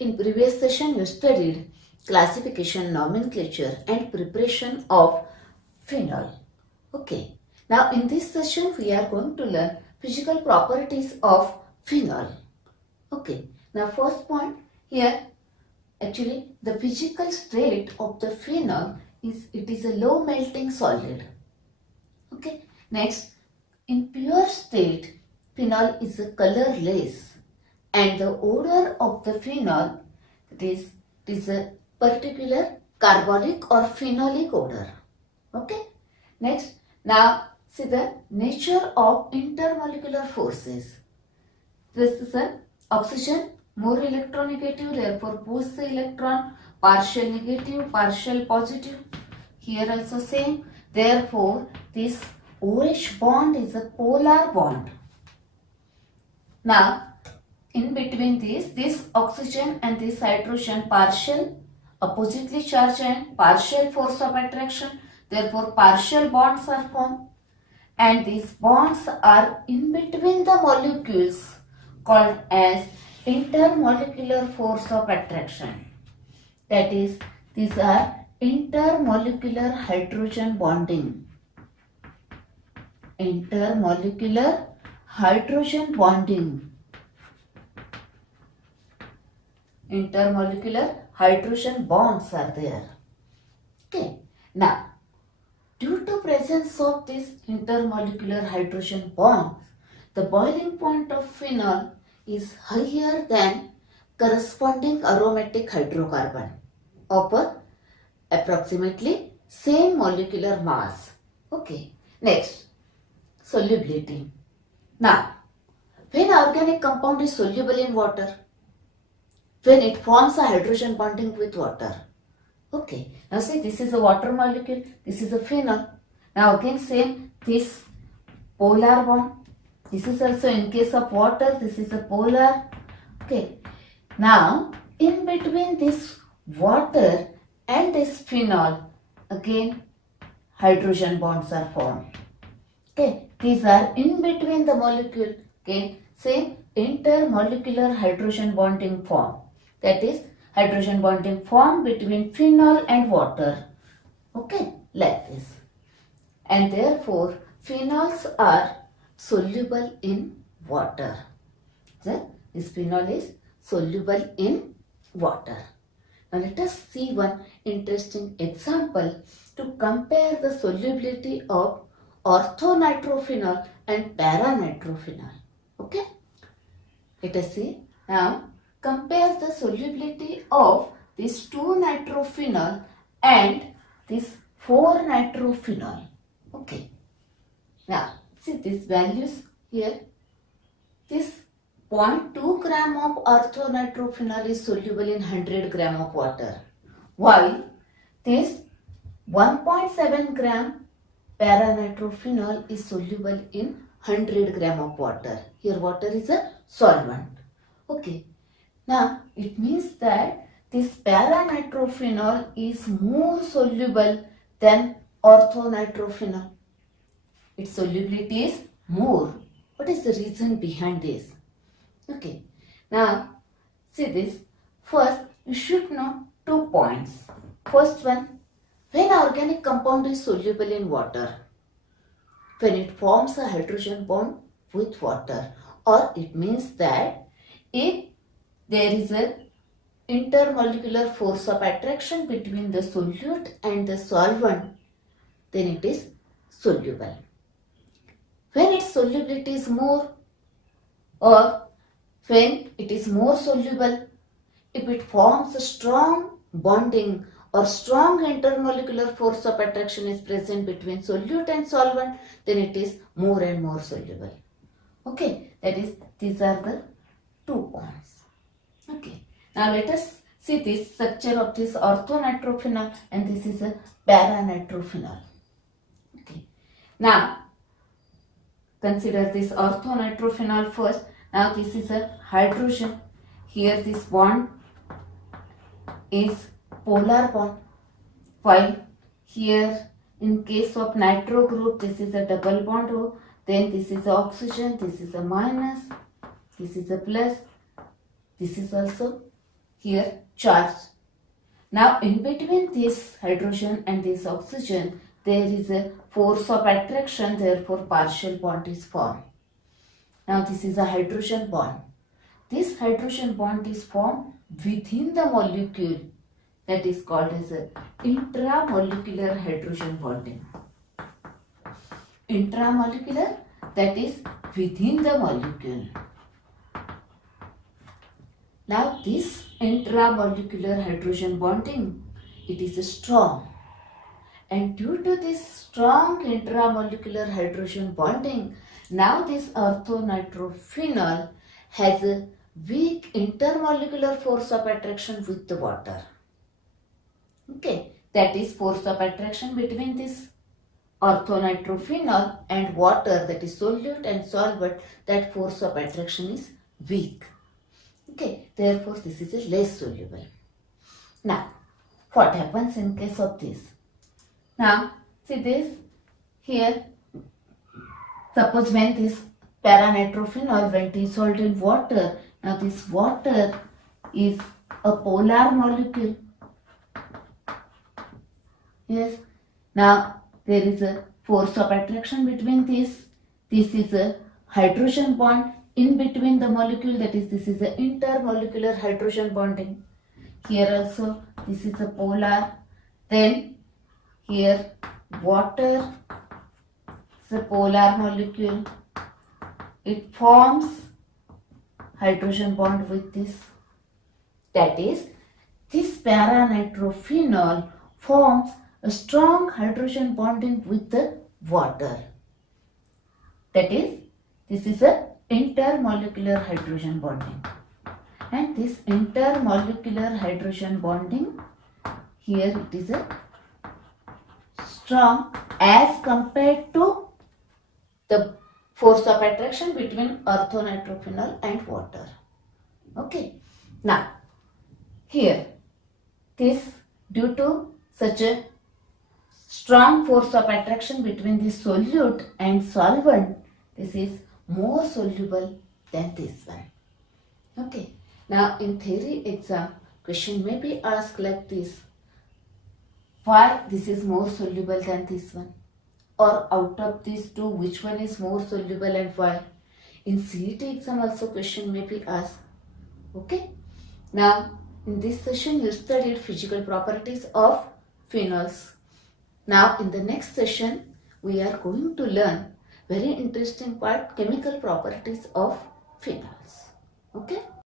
In previous session, you studied classification, nomenclature and preparation of phenol. Okay. Now in this session, we are going to learn physical properties of phenol. Okay. Now first point here, actually the physical state of the phenol is it is a low melting solid. Okay. Next, in pure state, phenol is a colorless. And the odor of the phenol is a particular carbonic or phenolic odor. Okay. Next, now see the nature of intermolecular forces. This is an oxygen, more electronegative, therefore push the electron, partial negative, partial positive. Here also same. Therefore, this OH bond is a polar bond. Now, in between this oxygen and this hydrogen, partial oppositely charged and partial force of attraction, therefore partial bonds are formed, and these bonds are in between the molecules called as intermolecular force of attraction. That is, these are intermolecular hydrogen bonding. Intermolecular hydrogen bonding. Intermolecular hydrogen bonds are there. Okay. Now, due to presence of these intermolecular hydrogen bonds, the boiling point of phenol is higher than corresponding aromatic hydrocarbon of approximately same molecular mass. Okay. Next, solubility. Now, when organic compound is soluble in water, when it forms a hydrogen bonding with water. Okay. Now see, this is a water molecule. This is a phenol. Now again same, this polar bond. This is also in case of water. This is a polar. Okay. Now in between this water and this phenol, again hydrogen bonds are formed. Okay. These are in between the molecule. Okay. Same intermolecular hydrogen bonding form. That is, hydrogen bonding formed between phenol and water. Okay, like this. And therefore, phenols are soluble in water. So, this phenol is soluble in water. Now, let us see one interesting example to compare the solubility of orthonitrophenol and paranitrophenol. Okay, let us see. Now, compare the solubility of this 2-nitrophenol and this 4-nitrophenol. Okay. Now, see these values here. This 0.2 gram of orthonitrophenol is soluble in 100 gram of water, while this 1.7 gram paranitrophenol is soluble in 100 gram of water. Here water is a solvent. Okay. Now, it means that this paranitrophenol is more soluble than orthonitrophenol. Its solubility is more. What is the reason behind this? Okay. Now, see this. First, you should know 2 points. First one, when organic compound is soluble in water, when it forms a hydrogen bond with water, or it means that if there is an intermolecular force of attraction between the solute and the solvent, then it is soluble. When its solubility is more, or when it is more soluble, if it forms a strong bonding or strong intermolecular force of attraction is present between solute and solvent, then it is more and more soluble. Okay, that is, these are the 2 points. Okay, now let us see this structure of this orthonitrophenol, and this is a paranitrophenol. Okay, now consider this orthonitrophenol first. Now this is a hydrogen. Here this bond is polar bond, while here in case of nitro group this is a double bond O, then this is oxygen, this is a minus, this is a plus, this is also here charge. Now in between this hydrogen and this oxygen there is a force of attraction, therefore partial bond is formed. Now this is a hydrogen bond. This hydrogen bond is formed within the molecule, that is called as a intramolecular hydrogen bonding. Intramolecular, that is within the molecule. Now this intramolecular hydrogen bonding, it is strong, and due to this strong intramolecular hydrogen bonding, now this orthonitrophenol has a weak intermolecular force of attraction with the water. Okay, that is force of attraction between this orthonitrophenol and water, that is solute and solvent, that force of attraction is weak. Okay, therefore this is a less soluble. Now, what happens in case of this? Now, see this here. Suppose when this paranitrophenol went dissolved in water, now this water is a polar molecule. Yes. Now there is a force of attraction between this. This is a hydrogen bond in between the molecule, that is this is a intermolecular hydrogen bonding. Here also this is a polar. Then here water is a polar molecule. It forms hydrogen bond with this. That is, this paranitrophenol forms a strong hydrogen bonding with the water. That is, this is a intermolecular hydrogen bonding. And this intermolecular hydrogen bonding, here it is a strong as compared to the force of attraction between orthonitrophenol and water. Okay. Now, here, this due to such a strong force of attraction between the solute and solvent, this is more soluble than this one. Okay. Now, in theory exam, question may be asked like this. Why this is more soluble than this one? Or out of these two, which one is more soluble and why? In CET exam also question may be asked. Okay. Now, in this session you studied physical properties of phenols. Now, in the next session, we are going to learn very interesting part, chemical properties of phenols. Okay.